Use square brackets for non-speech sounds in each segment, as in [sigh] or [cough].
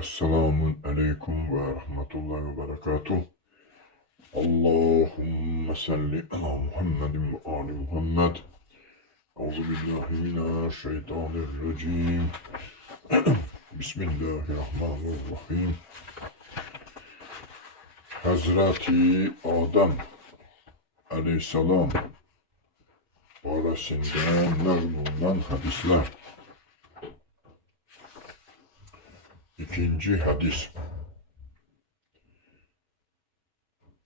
Esselamun Aleyküm ve Rahmetullahi ve Berekatuh. Allahümme salli ala Muhammedin ve ali Muhammed. Euzu billahi mineşşeytanirracim. [clears throat] Bismillahirrahmanirrahim. Hazreti Adem Aleyhisselam barəsində nəql olunan hadisler. İkinci hadis.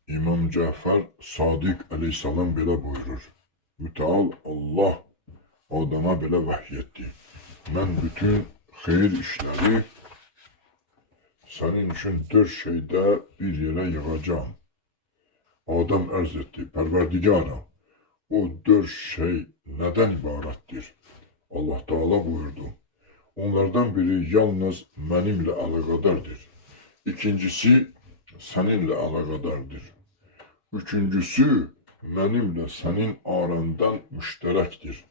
İmam Cafer Sadık aleyhisselam belə buyurur. Müteal Allah Adama belə vəhy etdi. Mən bütün xeyir işləri sənin üçün dörd şeydə bir yerə yığacağım. Adam ərz etdi, Pərverdigara, o dörd şey nədən ibarətdir? Allah Teala buyurdu. Onlardan biri yalnız mənimlə əlaqədardır. İkincisi səninlə əlaqədardır. Üçüncüsü mənimlə sənin arandan müştərəkdir.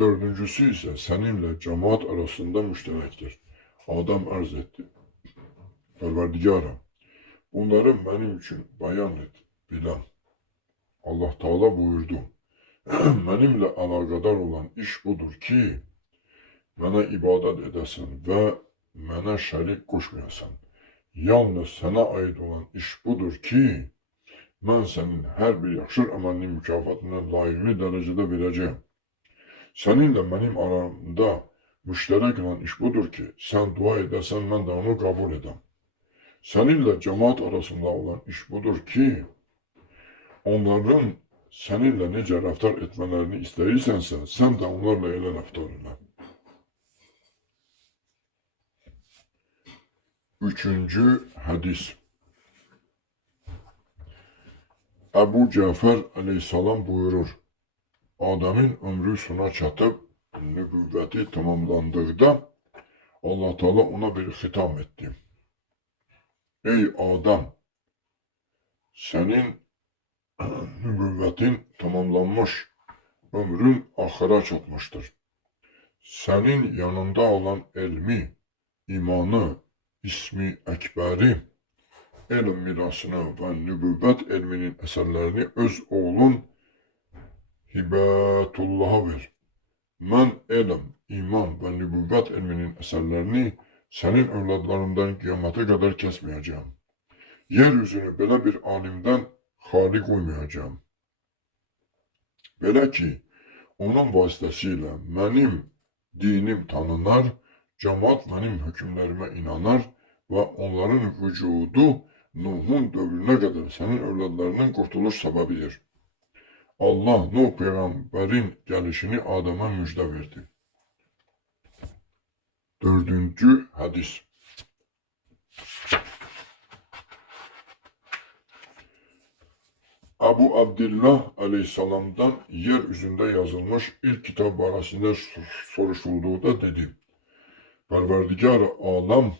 Dördüncüsü isə səninlə cemaat arasında müştərəkdir. Adam ərz etdi. Pərverdigara, bunları mənim üçün bayan et, biləm. Allah Teala buyurdu. [clears throat] Mənimlə əlaqədar olan iş budur ki, mənə ibadət edəsən və mənə şərik qoşmayasan. Yalnız sənə aid olan iş budur ki, mən sənin hər bir yaxşı əməlinin mükafatını layiqli dərəcədə verəcəyəm. Səninlə mənim aramda müştərək olan iş budur ki, sən dua edəsən, mən də onu qəbul edəm. Səninlə cemaat arasında olan iş budur ki, onların səninlə necə rəftar etmələrini istəyirsənsə, sən də onlarla elə rəftar elə. Üçüncü hadis. Ebu Cafer aleyhisselam buyurur. Adem'in ömrü sona çatıp nübüvveti tamamlandıkta Allah Teala ona bir hitam etti. Ey Adem senin [clears throat] nübüvvetin tamamlanmış, ömrün ahıra çatmıştır. Senin yanında olan elmi, imanı, ismi ekberi, elm mirasını ve nübüvvet ilminin eserlerini öz oğlun Hibetullah'a ver. Mən elm, iman və nübüvvət ilminin əsərlərini sənin övladlarından qiyamata qədər kəsməyəcəm. Yeryüzünü belə bir alimdən xali qoymayacağım. Belə ki, onun vasitəsilə mənim dinim tanınar, cəmaat mənim hökmlərimə inanar və onların vücudu Nuhun dövrünə qədər sənin övladlarının qurtuluş səbəbidir. Allah Nuh peyğəmbərin gəlişini Adama müjdə verdi. Dördüncü hadis. Abu Abdillah aleyhisselamdan yeryüzünde yazılmış ilk kitap barəsində soruşulduğunda dedi. Pərverdigar alam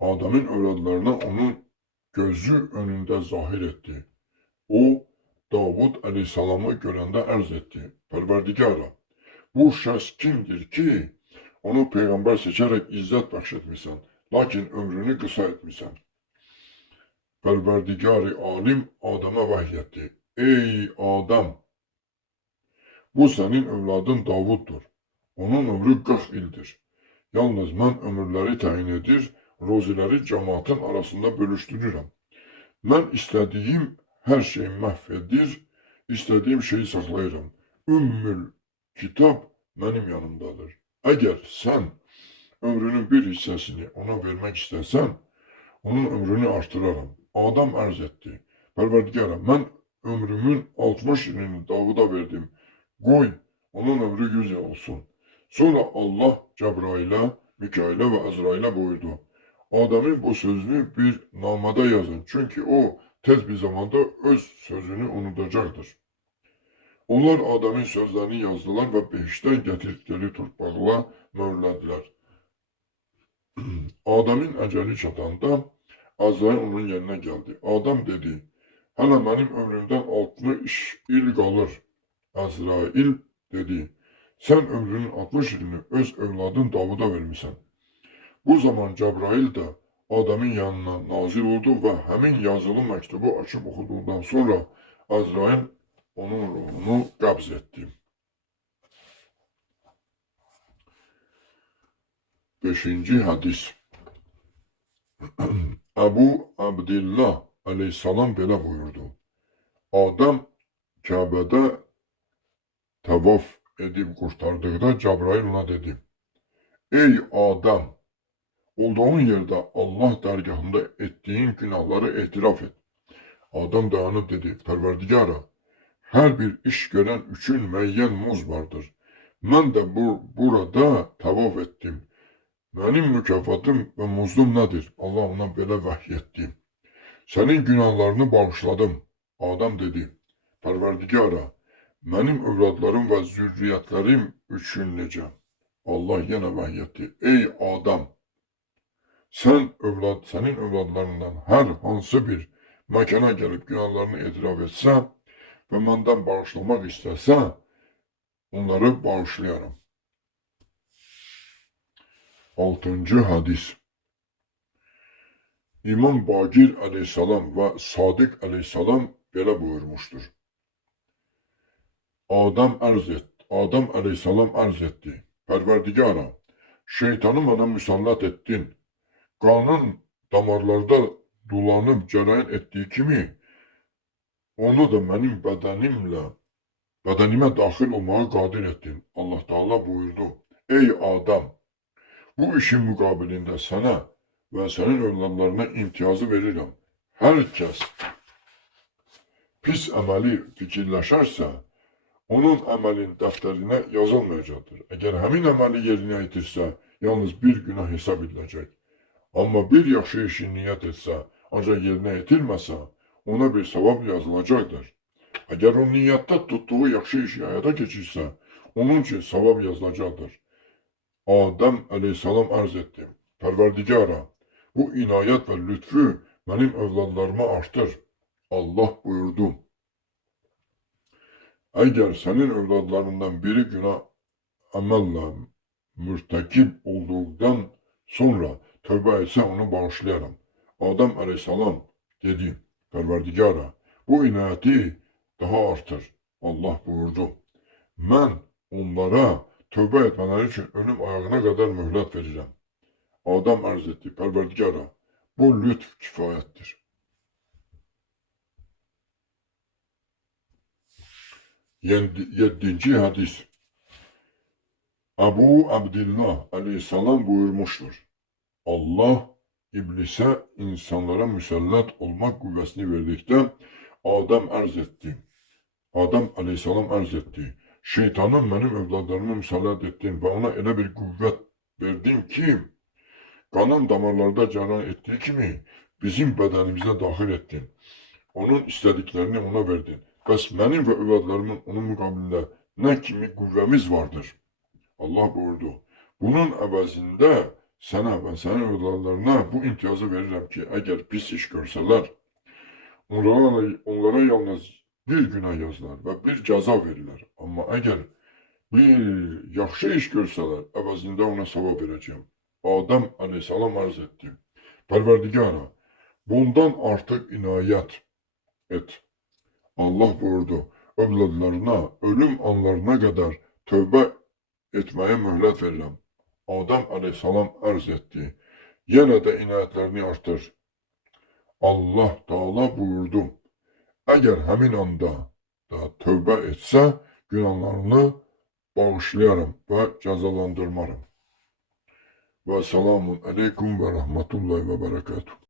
Adamın evladlarına onun gözü önünde zahir etti. O Davud aleyhisselamı görəndə ərz etdi. Pərverdigara, bu şəxs kimdir ki, onu peyğəmbər seçərək izzət bəxş etmisən, lakin ömrünü qısa etmisən. Pərverdigari alim Adama vəhy etdi. Ey Adam, bu sənin övladın Davuddur. Onun ömrü 40 ildir. Yalnız mən ömürləri təyin edir, roziləri cəmaatın arasında bölüşdürürəm. Mən istədiyim hər şeyi məhv edir, şeyi saxlayıram. Ümmül kitab mənim yanımdadır. Əgər sən ömrünün bir hissəsini ona vermək istəsən, onun ömrünü artıraram. Adam ərz etdi. Pərverdigara, mən ömrümün 60 ilini Davuda verdim. Qoy, onun ömrü 100 il olsun. Sonra Allah Cəbrailə, Mikailə və Əzrailə buyurdu. Adamın bu sözünü bir namada yazın. Çünkü o tez bir zamanda öz sözünü unutacaqdır. Onlar Adamın sözlerini yazdılar ve behişten getirdikleri torpaqla möhürlədilər. [clears throat] Adamın əcəli çatanda Azrail onun yerine geldi. Adam dedi, hələ mənim ömrümdən 60 il qalır. Azrail dedi, sən ömrünün 60 ilini öz övladın Davuda vermisən. Bu zaman Cebrail de Adem'in yanına nazil oldu ve hemen yazılı mektubu açıp okuduğundan sonra Azrail onun ruhunu kabz etti. Beşinci hadis. Ebu [clears throat] Abdillah aleyhisselam belə buyurdu. Adam Kabe'de tavaf edip kurtardıkta Cebrail ona dedi. Ey Adam! Olduğun yerde Allah dergahında ettiğin günahları itiraf et. Adam dayanıp dedi, Perverdigara, her bir iş gören üçün müeyyen muz vardır. Ben de bu, burada tavaf ettim. Benim mükafatım ve muzlum nedir? Allah ona böyle vahyetti. Senin günahlarını bağışladım. Adam dedi, Perverdigara, benim evlatlarım ve zürriyetlerim üçün necə? Allah yine vahyetti. Ey Adam! Sen evlat, senin evlatlarından her hansı bir mekana gelip günahlarını itiraf etse ve benden bağışlamak istese onları bağışlayarım. Altıncı hadis. İmam Bagir aleyhisselam ve Sadık aleyhisselam böyle buyurmuştur. Adam arz et, Adam aleyhisselam arz etti. Perverdigara, şeytanı bana musallat ettin. Kanın damarlarda dolanıp cereyan ettiği kimi, onu da benim bedenimle, bedenime dahil olmaya kadir ettin. Allah Teala buyurdu. Ey Adam! Bu işin mukabilinde sana ve senin evlatlarına imtiyazı veririm. Herkes pis ameli fikirleşerse, onun əməlin dəftərinə yazılmayacaqdır. Əgər həmin əməli yerinə yetirsə, yalnız bir günah hesab ediləcək. Amma bir yaxşı işi niyyət etsə, ancaq yerinə yetirməsə, ona bir savab yazılacaqdır. Əgər o niyyətdə tutduğu yaxşı işi həyata keçirsə, onun üçün savab yazılacaqdır. Adəm əleyhissalam arz etdi. Pərverdigara, bu inayət və lütfü mənim övladlarıma artır. Allah buyurdu. Eğer senin evlatlarından biri günah amelle mürtekip olduğundan sonra tövbe etse onu bağışlayarım. Adam aleyhisselam dedi, Perverdigara, bu inayeti daha artır. Allah buyurdu. Ben onlara tövbe etmeleri için ölüm ayağına kadar mühlet vereceğim. Adam arz etti, Perverdigara, bu lütf kifayettir. Yedinci hadis. Abu Abdillah aleyhisselam buyurmuştur. Allah iblise insanlara müsellat olmak kuvvetini verdikten Adem arz etti. Adem aleyhisselam arz etti. Şeytanın benim evladlarımı müsellat ettin ve ona öyle bir kuvvet verdin ki kanın damarlarda canan ettiği kimi bizim bedenimize dahil ettin. Onun istediklerini ona verdin. Bəs mənim və övladlarımın onun müqabilində nə kimi qüvvəmiz vardır? Allah buyurdu. Bunun əvəzində sənə və sənin övladlarına bu imtiyazı verirəm ki, əgər pis iş görsələr, onlara, onlara yalnız bir günah yazılar və bir cəza verirlər. Amma əgər bir yaxşı iş görsələr, əvəzində ona savab verəcəm. Adəm əleyhissalam arz etdi. Pərverdigara, bundan artıq inayət et. Allah buyurdu, evladlarına ölüm anlarına kadar tövbe etmeye mühlet verirəm. Adam aleyhissalam arz etti. Yenə də inayətlərini artır. Allah Taala buyurdu. Əgər həmin anda da tövbə etsə, günahlarını bağışlayaram və cəzalandırmaram. Və selamun aleykum və rahmetullahi və bərəkatuhu.